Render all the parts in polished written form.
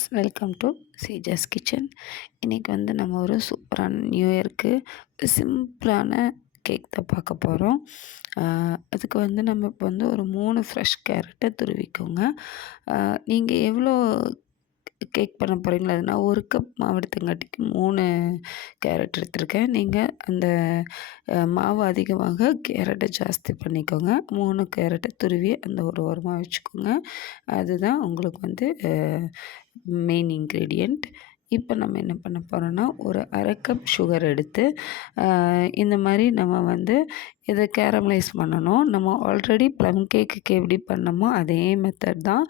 Friends, welcome to சீஜாஸ் kitchen. இன்றைக்கி வந்து நம்ம ஒரு சூப்பரான நியூ இயருக்கு சிம்பிளான கேக் தான் பார்க்க போகிறோம். அதுக்கு வந்து நம்ம இப்போ வந்து ஒரு 3 ஃப்ரெஷ் கேரட்டை துருவிக்கோங்க. நீங்கள் எவ்வளோ கேக் பண்ண போகிறீங்களோ அது நான் 1 கப் மாவு எடுத்தங்காட்டிக்கு 3 கேரட் எடுத்திருக்கேன். நீங்கள் அந்த மாவு அதிகமாக கேரட்டை ஜாஸ்தி பண்ணிக்கோங்க. 3 கேரட்டை துருவி அந்த ஒரு ஓரமாக வச்சுக்கோங்க. அதுதான் உங்களுக்கு வந்து மெயின் இன்க்ரீடியண்ட். இப்போ நம்ம என்ன பண்ண போகிறோன்னா, ஒரு 1/2 கப் சுகர் எடுத்து இந்த மாதிரி நம்ம வந்து இதை கேரமலைஸ் பண்ணணும். நம்ம ஆல்ரெடி ப்ளம் கேக்குக்கு எப்படி பண்ணோமோ அதே மெத்தட் தான்.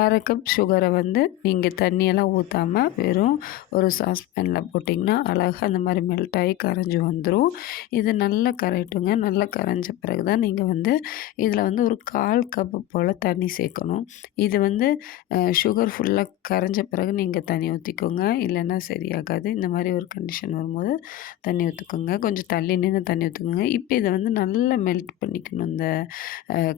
1/2 கப் சுகரை வந்து நீங்கள் தண்ணியெல்லாம் ஊற்றாமல் வெறும் ஒரு சாஸ்பேனில் போட்டிங்கன்னா அழகாக அந்த மாதிரி மெல்ட் ஆகி கரைஞ்சி வந்துடும். இது நல்லா கரையட்டுங்க. நல்லா கரைஞ்ச பிறகு தான் நீங்கள் வந்து இதில் வந்து ஒரு 1/4 கப்பு போல் தண்ணி சேர்க்கணும். இது வந்து சுகர் ஃபுல்லாக கரைஞ்ச பிறகு நீங்கள் தண்ணி ஊற்றிக்கோங்க, இல்லைன்னா சரியாகாது. இந்த மாதிரி ஒரு கண்டிஷன் வரும்போது தண்ணி ஊற்றிக்கோங்க. கொஞ்சம் தள்ளி நின்று தண்ணி ஊற்றிக்கோங்க. இப்போ இதை வந்து நல்லா மெல்ட் பண்ணிக்கணும். இந்த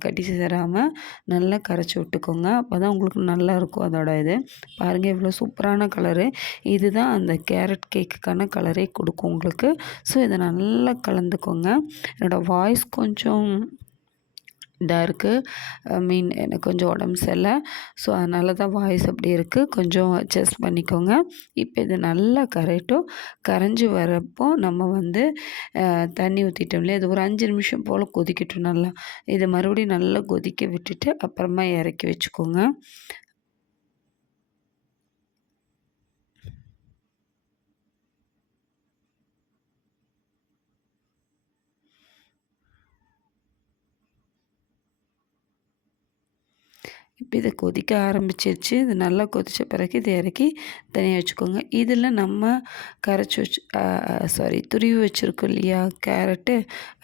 கட்டி சேராமல் நல்லா கரைச்சி விட்டுக்கோங்க. அப்போ தான் உங்களுக்கு நல்லாயிருக்கும். அதோட இது பாருங்கள், இவ்வளோ சூப்பரான கலரு. இதுதான் அந்த கேரட் கேக்குக்கான கலரே கொடுக்கும் உங்களுக்கு. ஸோ இதை நல்லா கலந்துக்கோங்க. என்னோடய வாய்ஸ் கொஞ்சம் இதாக இருக்குது. எனக்கு கொஞ்சம் உடம்பு சரியில்லை. ஸோ அதனால தான் வாய்ஸ் அப்படி இருக்குது. கொஞ்சம் அட்ஜஸ்ட் பண்ணிக்கோங்க. இப்போ இது நல்லா கரையட்டும். கரைஞ்சி வரப்போ நம்ம வந்து தண்ணி ஊற்றிட்டோம் இல்லையா, இது ஒரு 5 நிமிஷம் போல் கொதிக்கட்டும் நல்லா. இதை மறுபடியும் நல்லா கொதிக்க விட்டுட்டு அப்புறமா இறக்கி வச்சுக்கோங்க. இப்போ இதை கொதிக்க ஆரம்பிச்சிருச்சு. இது நல்லா கொதித்த பிறகு இதை இறக்கி தனியாக வச்சுக்கோங்க. இதில் நம்ம கரைச்சி துருவி வச்சுருக்கோம் இல்லையா கேரட்டு,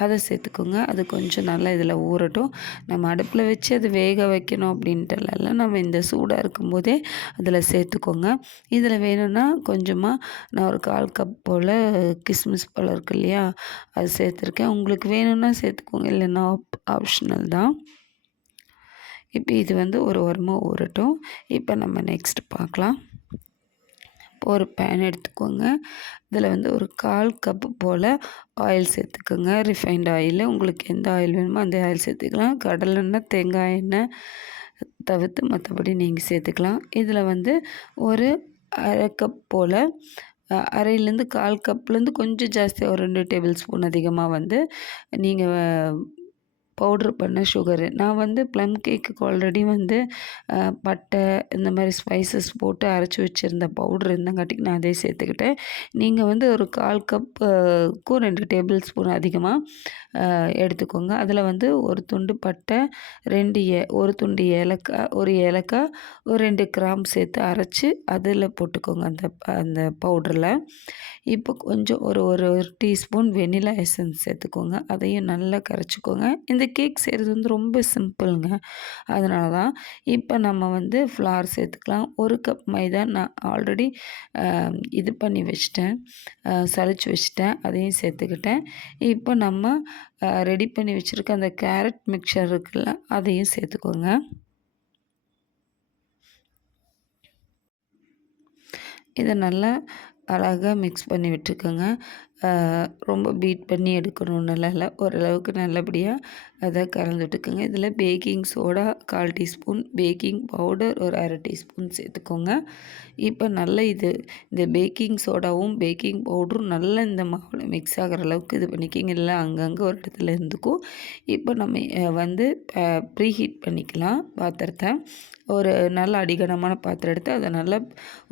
அதை சேர்த்துக்கோங்க. அது கொஞ்சம் நல்லா இதில் ஊறட்டும். நம்ம அடுப்பில் வச்சு அது வேக வைக்கணும் அப்படின்ட்டுலாம் நம்ம இந்த சூடாக இருக்கும்போதே அதில் சேர்த்துக்கோங்க. இதில் வேணும்னா கொஞ்சமாக நான் ஒரு 1/4 கப் போல் கிஸ்மிஸ் பழம் இருக்குது இல்லையா, அது சேர்த்துருக்கேன். உங்களுக்கு வேணும்னா சேர்த்துக்கோங்க, இல்லைன்னா ஆப்ஷனல் தான். இப்போ இது வந்து ஒரு ஓரமாக ஊறட்டும். இப்போ நம்ம நெக்ஸ்ட் பார்க்கலாம். இப்போ ஒரு பேன் எடுத்துக்கோங்க. இதில் வந்து ஒரு 1/4 கப்பு போல் ஆயில் சேர்த்துக்கோங்க. ரிஃபைண்ட் ஆயில், உங்களுக்கு எந்த ஆயில் வேணுமோ அந்த ஆயில் சேர்த்துக்கலாம். கடலெண்ணெய், தேங்காய் எண்ணெய் தவிர்த்து மற்றபடி நீங்கள் சேர்த்துக்கலாம். இதில் வந்து ஒரு 1/2 கப் போல், அரையிலேருந்து 1/4 கப்லேருந்து கொஞ்சம் ஜாஸ்தியாக ஒரு 2 டேபிள் ஸ்பூன் அதிகமாக வந்து நீங்கள் பவுட்ரு பண்ண சுகரு. நான் வந்து ப்ளம் கேக்குக்கு ஆல்ரெடி வந்து பட்டை இந்த மாதிரி ஸ்பைசஸ் போட்டு அரைச்சி வச்சுருந்த பவுட்ரு இருந்தங்காட்டிக்கு நான் அதே சேர்த்துக்கிட்டேன். நீங்கள் வந்து ஒரு 1/4 கப்புக்கும் 2 டேபிள் ஸ்பூன் அதிகமாக எடுத்துக்கோங்க. அதில் வந்து ஒரு துண்டு பட்டை, 1 துண்டு ஏலக்காய், ஒரு ஏலக்காய், ஒரு 2 கிராம்பு சேர்த்து அரைச்சி அதில் போட்டுக்கோங்க அந்த பவுடரில். இப்போ கொஞ்சம் ஒரு டீஸ்பூன் வெண்ணிலா எசன்ஸ் சேர்த்துக்கோங்க. அதையும் நல்லா கரைச்சிக்கோங்க. இந்த கேக் செய்கிறது வந்து ரொம்ப சிம்பிளுங்க. அதனால தான். இப்போ நம்ம வந்து ஃப்ளார் சேர்த்துக்கலாம். 1 கப் மைதா நான் ஆல்ரெடி இது பண்ணி வச்சுட்டேன், சலிச்சு வச்சுட்டேன். அதையும் சேர்த்துக்கிட்டேன். இப்போ நம்ம ரெடி பண்ணி வச்சுருக்க அந்த கேரட் மிக்சர் இருக்குல்ல, அதையும் சேர்த்துக்கோங்க. இதை நல்லா அழகாக மிக்ஸ் பண்ணி விட்டுக்கோங்க. ரொம்ப பீட் பண்ணி எடுக்கணும்னுலாம் இல்லை, ஓரளவுக்கு நல்லபடியாக அதை கலந்து விட்டுக்கோங்க. இதில் baking soda 1/4 teaspoon, baking powder ஒரு 1/2 டீஸ்பூன் சேர்த்துக்கோங்க. இப்போ நல்லா இந்த பேக்கிங் சோடாவும் பேக்கிங் பவுடரும் நல்லா இந்த மாவில் மிக்ஸ் ஆகிற அளவுக்கு இது பண்ணிக்கிங்க. இல்லை அங்கங்கே ஒரு இடத்துல இருந்துக்கும். இப்போ நம்ம வந்து ப்ரீஹீட் பண்ணிக்கலாம் பாத்திரத்தை. ஒரு நல்ல அடிகனமான பாத்திரம் எடுத்து அதை நல்லா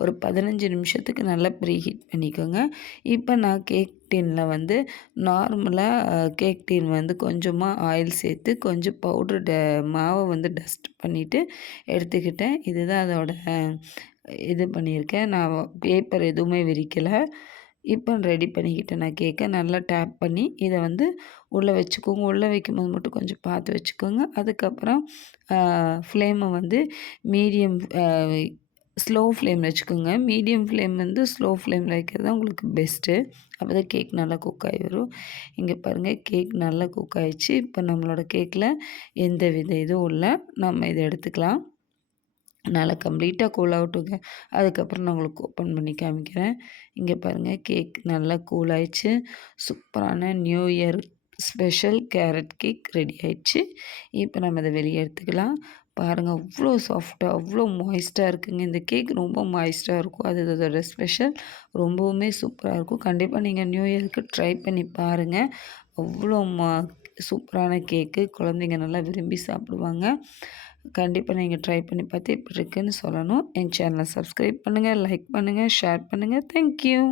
ஒரு 15 நிமிஷத்துக்கு நல்லா ப்ரீஹீட் பண்ணிக்கோங்க. இப்போ நான் கேக் டின்னில் வந்து நார்மலாக கேக் டின் வந்து கொஞ்சமாக ஆயில் சேர்த்து கொஞ்சம் மாவை வந்து டஸ்ட் பண்ணிவிட்டு எடுத்துக்கிட்டேன். இதுதான் அதோட இது பண்ணியிருக்கேன். நான் பேப்பர் எதுவுமே விரிக்கலை. இப்போ ரெடி பண்ணிக்கிட்டேன். நான் கேக்கை நல்லா டேப் பண்ணி இதை வந்து உள்ளே வச்சுக்கோங்க. உள்ளே வைக்கும்போது மட்டும் கொஞ்சம் பார்த்து வச்சுக்கோங்க. அதுக்கப்புறம் ஃப்ளேமை வந்து மீடியம் ஸ்லோ ஃப்ளேமில் வச்சுக்கோங்க. மீடியம் ஃப்ளேம் வந்து ஸ்லோ ஃப்ளேமில் வைக்கிறது தான் உங்களுக்கு பெஸ்ட்டு. அப்போ தான் கேக் நல்லா குக் ஆகி வரும். இங்கே பாருங்கள், கேக் நல்லா குக் ஆகிடுச்சு. இப்போ நம்மளோட கேக்கில் எந்த வித இதுவும் இல்லை. நம்ம இதை எடுத்துக்கலாம். நல்லா கம்ப்ளீட்டாக கூல் ஆகட்டுங்க. அதுக்கப்புறம் நான் உங்களுக்கு ஓப்பன் பண்ணி காமிக்கிறேன். இங்கே பாருங்கள் கேக் நல்லா கூல் ஆயிடுச்சு. சூப்பரான new year special carrot cake ready ஆயிடுச்சு. இப்போ நம்ம இதை வெளியே எடுத்துக்கலாம். பாருங்கள் அவ்வளோ சாஃப்டாக அவ்வளோ மாய்ஸ்ட்டாக இருக்குங்க. இந்த கேக் ரொம்ப மாய்ஸ்ட்டாக இருக்கும். அது இதோட ஸ்பெஷல். ரொம்பவுமே சூப்பராக இருக்கும். கண்டிப்பாக நீங்கள் நியூ இயருக்கு ட்ரை பண்ணி பாருங்கள். அவ்வளோ சூப்பரான கேக்கு. குழந்தைங்க நல்லா விரும்பி சாப்பிடுவாங்க. கண்டிப்பாக நீங்கள் ட்ரை பண்ணி பார்த்து எப்படி இருக்குன்னு சொல்லணும். என் சேனலை சப்ஸ்கிரைப் பண்ணுங்கள், லைக் பண்ணுங்கள், ஷேர் பண்ணுங்கள். தேங்க்யூ.